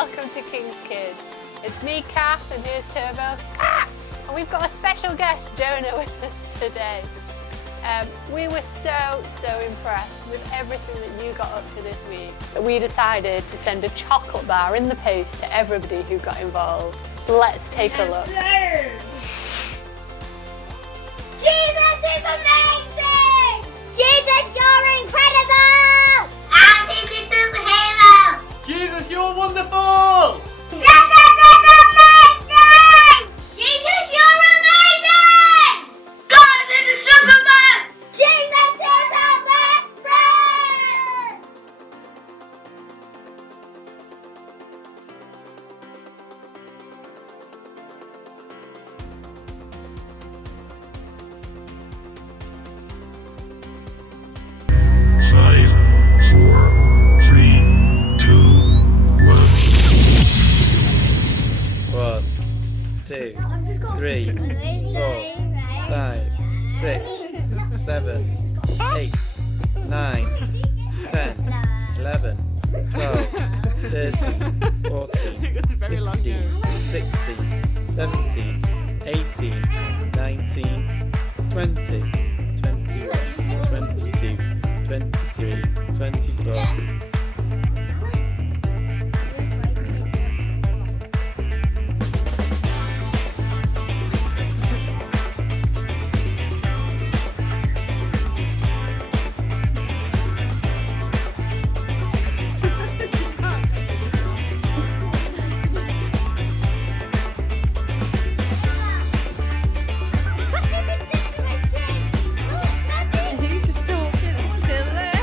welcome to King's Kids. It's me, Kath, and here's Turbo. And we've got a special guest, Jonah, with us today. We were so impressed with everything that you got up to this week that we decided to send a chocolate bar in the post to everybody who got involved. Let's take a look. Jesus is amazing! Jesus, you're incredible! I'm the superhero! Jesus, you're wonderful! Jesus is amazing! Jesus, you're amazing! God is a Superman! Jesus is our best friend! Five, four, three, two, one. 1, 2, 3, 4, 5, 6, 7, 8, 9, 10, 11, 12, 13, 14, 15, 16, 17, 18, 19, 20, 21, 22, 23, 24. He's just talking, it's still there.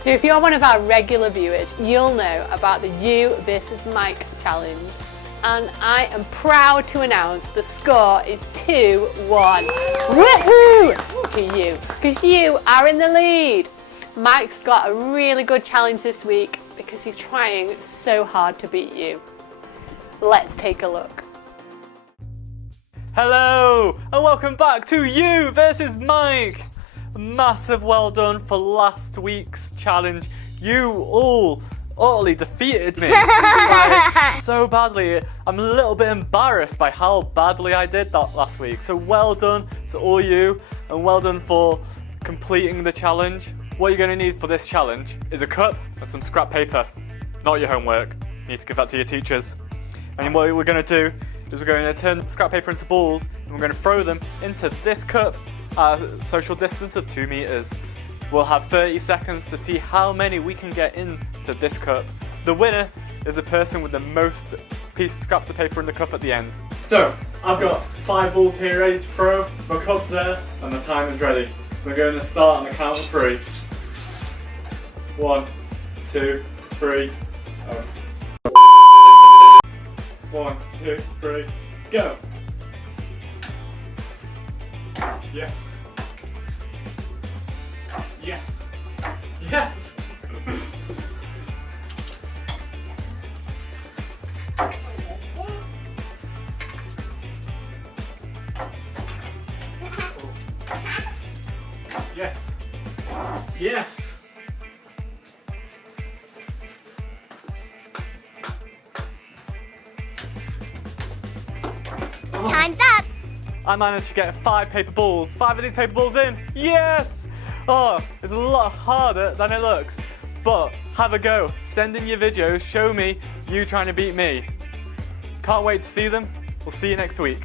So if you're one of our regular viewers, you'll know about the You versus Mike challenge. And I am proud to announce the score is 2-1. Woohoo! To you, because you are in the lead. Mike's got a really good challenge this week because he's trying so hard to beat you. Let's take a look. Hello, and welcome back to You versus Mike. Massive well done for last week's challenge. You all utterly defeated me so badly. I'm a little bit embarrassed by how badly I did that last week. So well done to all you, and well done for completing the challenge. What you're going to need for this challenge is a cup and some scrap paper. Not your homework. You need to give that to your teachers. And what we're going to do is we're going to turn scrap paper into balls, and we're going to throw them into this cup at a social distance of 2 meters. We'll have 30 seconds to see how many we can get into this cup. The winner is the person with the most scraps of paper in the cup at the end. So, I've got 5 balls here ready to throw, my cup's there, and my time is ready. So I'm going to start on the count of 3. 1, 2, 3, 1, 2, 3, go! Yes! Yes! Yes! Yes! Yes! Time's up! I managed to get 5 paper balls. 5 of these paper balls in. Yes! Oh, it's a lot harder than it looks. But have a go. Send in your videos. Show me you trying to beat me. Can't wait to see them. We'll see you next week.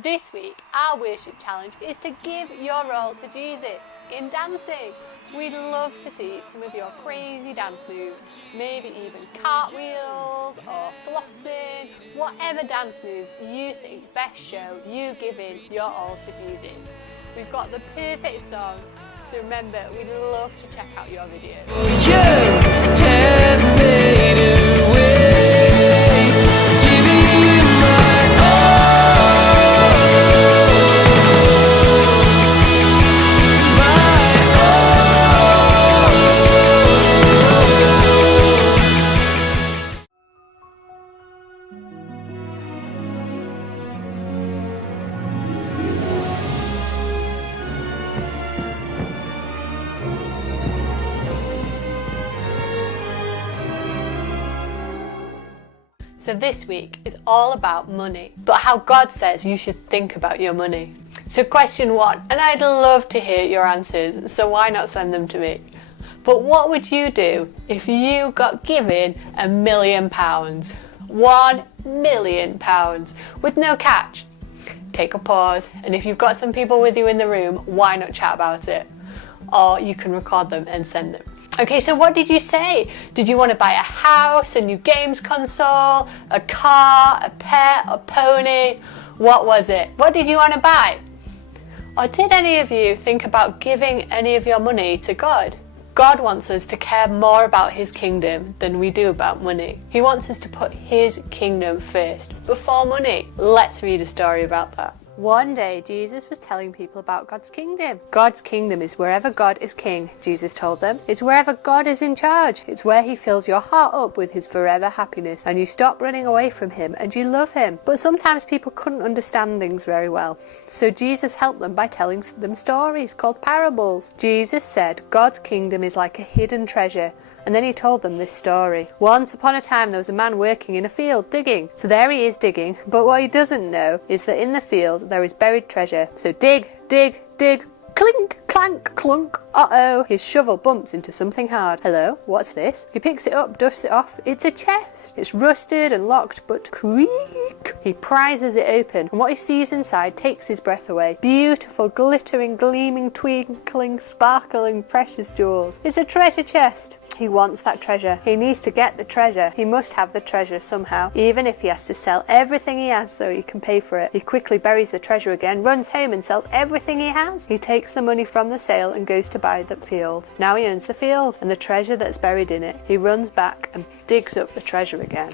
This week, our worship challenge is to give your all to Jesus in dancing. We'd love to see some of your crazy dance moves, maybe even cartwheels or flossing, whatever dance moves you think best show you giving your all to Jesus. We've got the perfect song, so remember, we'd love to check out your videos. So this week is all about money, but how God says you should think about your money. So question 1, and I'd love to hear your answers, so why not send them to me? But what would you do if you got given £1 million? £1 million with no catch? Take a pause, and if you've got some people with you in the room, why not chat about it? Or you can record them and send them. Okay, so what did you say? Did you want to buy a house, a new games console, a car, a pet, a pony? What was it? What did you want to buy? Or did any of you think about giving any of your money to God? God wants us to care more about His kingdom than we do about money. He wants us to put His kingdom first, before money. Let's read a story about that. One day, Jesus was telling people about God's kingdom. God's kingdom is wherever God is king, Jesus told them. It's wherever God is in charge. It's where He fills your heart up with His forever happiness, and you stop running away from Him and you love Him. But sometimes people couldn't understand things very well. So Jesus helped them by telling them stories called parables. Jesus said God's kingdom is like a hidden treasure. And then He told them this story. Once upon a time there was a man working in a field digging. So there he is digging, but what he doesn't know is that in the field there is buried treasure. So dig, dig, dig, clink, clank, clunk. Uh-oh, his shovel bumps into something hard. Hello, what's this? He picks it up, dusts it off. It's a chest. It's rusted and locked, but creak. He prizes it open, and what he sees inside takes his breath away. Beautiful, glittering, gleaming, twinkling, sparkling, precious jewels. It's a treasure chest. He wants that treasure. He needs to get the treasure. He must have the treasure somehow, even if he has to sell everything he has so he can pay for it. He quickly buries the treasure again, runs home and sells everything he has. He takes the money from the sale and goes to buy the field. Now he owns the field and the treasure that's buried in it. He runs back and digs up the treasure again.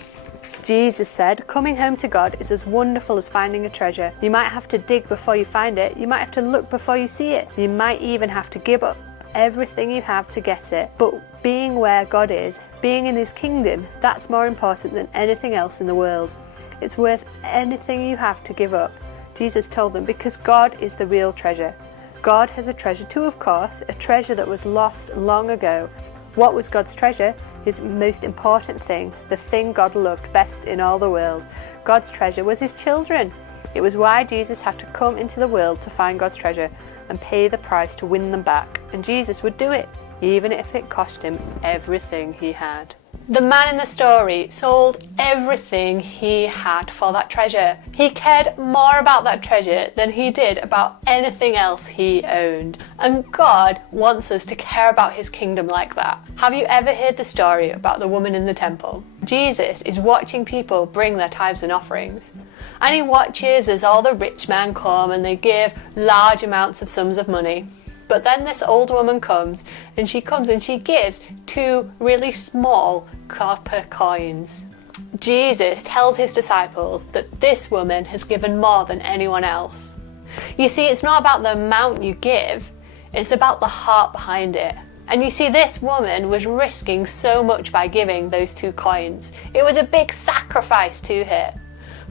Jesus said, coming home to God is as wonderful as finding a treasure. You might have to dig before you find it. You might have to look before you see it. You might even have to give up everything you have to get it. But being where God is, being in His kingdom, that's more important than anything else in the world. It's worth anything you have to give up. Jesus told them, because God is the real treasure. God has a treasure too, of course, a treasure that was lost long ago. What was God's treasure? His most important thing, the thing God loved best in all the world. God's treasure was His children. It was why Jesus had to come into the world to find God's treasure and pay the price to win them back. And Jesus would do it, even if it cost Him everything He had. The man in the story sold everything he had for that treasure. He cared more about that treasure than he did about anything else he owned. And God wants us to care about His kingdom like that. Have you ever heard the story about the woman in the temple? Jesus is watching people bring their tithes and offerings. And He watches as all the rich men come and they give large amounts of sums of money. But then this old woman comes and she gives 2 really small copper coins. Jesus tells His disciples that this woman has given more than anyone else. You see, it's not about the amount you give, it's about the heart behind it. And you see, this woman was risking so much by giving those 2 coins. It was a big sacrifice to her.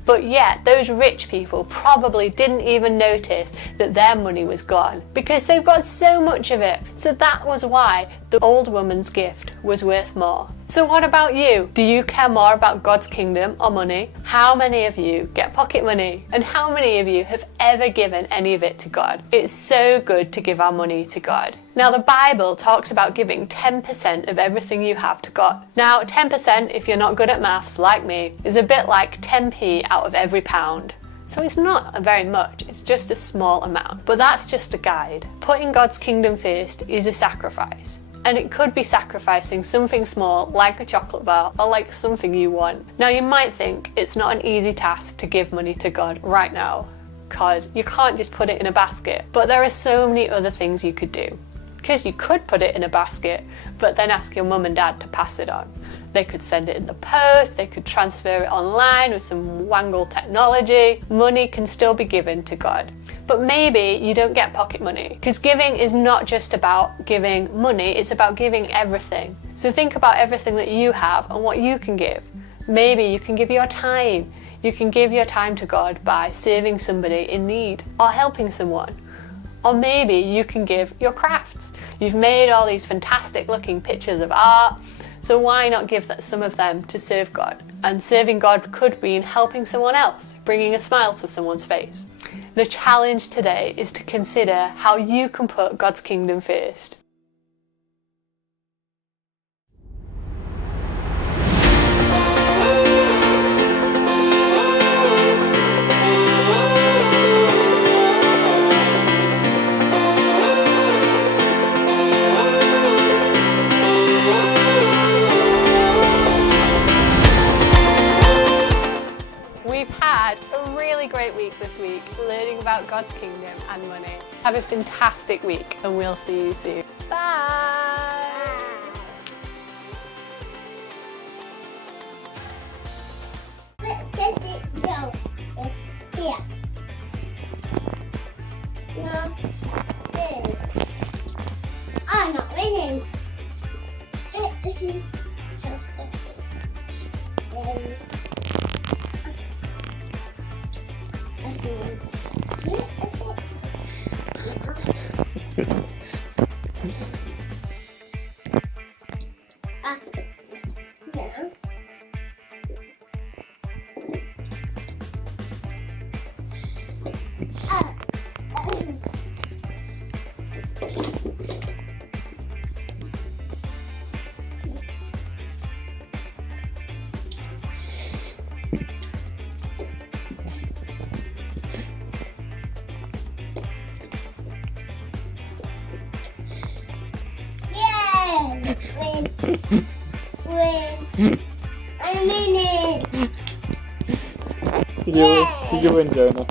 But yet, those rich people probably didn't even notice that their money was gone because they've got so much of it. So that was why the old woman's gift was worth more. So what about you? Do you care more about God's kingdom or money? How many of you get pocket money? And how many of you have ever given any of it to God? It's so good to give our money to God. Now, the Bible talks about giving 10% of everything you have to God. Now, 10%, if you're not good at maths like me, is a bit like 10p out of every pound. So it's not very much, it's just a small amount. But that's just a guide. Putting God's kingdom first is a sacrifice. And it could be sacrificing something small like a chocolate bar or like something you want. Now you might think it's not an easy task to give money to God right now, because you can't just put it in a basket. But there are so many other things you could do. Because you could put it in a basket, but then ask your mum and dad to pass it on. They could send it in the post, they could transfer it online with some wangle technology. Money can still be given to God. But maybe you don't get pocket money, because giving is not just about giving money, it's about giving everything. So think about everything that you have and what you can give. Maybe you can give your time. You can give your time to God by serving somebody in need or helping someone. Or maybe you can give your crafts. You've made all these fantastic looking pictures of art, so why not give some of them to serve God? And serving God could mean helping someone else, bringing a smile to someone's face. The challenge today is to consider how you can put God's kingdom first. Great week this week, learning about God's kingdom and money. Have a fantastic week and we'll see you soon. Bye! Where does it go? Here. No. This. I'm not winning. Win. I'm winning. You win, Jonah.